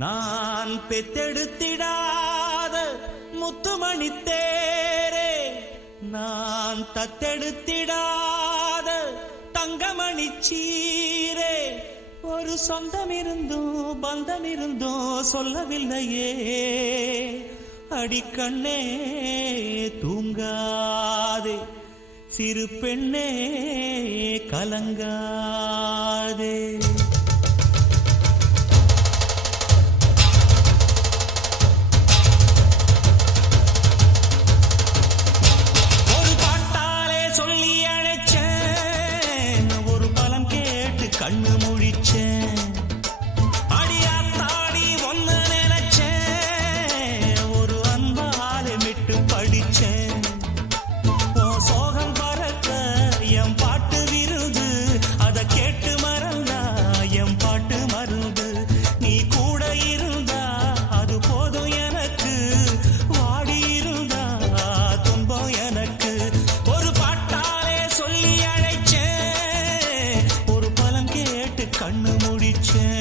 நான் பெத்தெடுத்திடாத முத்துமணி தேரே, நான் தத்தெடுத்திடாத தங்கமணி சீரே, ஒரு சொந்தம் இருந்தும் பந்தம் இருந்தும் சொல்லவில்லையே. அடிக்கண்ணே தூங்காதே, சிறு பெண்ணே கலங்காதே. கண்ணு முழிச்சேன், அடியாத்தாடி ஒன்னு நினைச்சேன், ஒரு அன்பால விட்டு படிச்சேன். உன் சோகம் பறக்க என் பாட்டு விருது, அதை கேட்டு மறந்தா என் பாட்டு மருந்து. நீ கூட இருந்தா அது போதும் எனக்கு, வாடி இருந்தா துன்பம் எனக்கு. ஒரு பாட்டாலே சொல்லி அழைச்சேன், ஒரு பலன் கேட்டு கண்ணு முடிச்சேன்.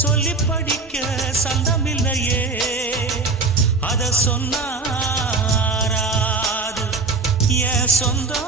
சொல்லி படிக்க சந்தமில்லையே, அத சொன்னாராது என் சொந்த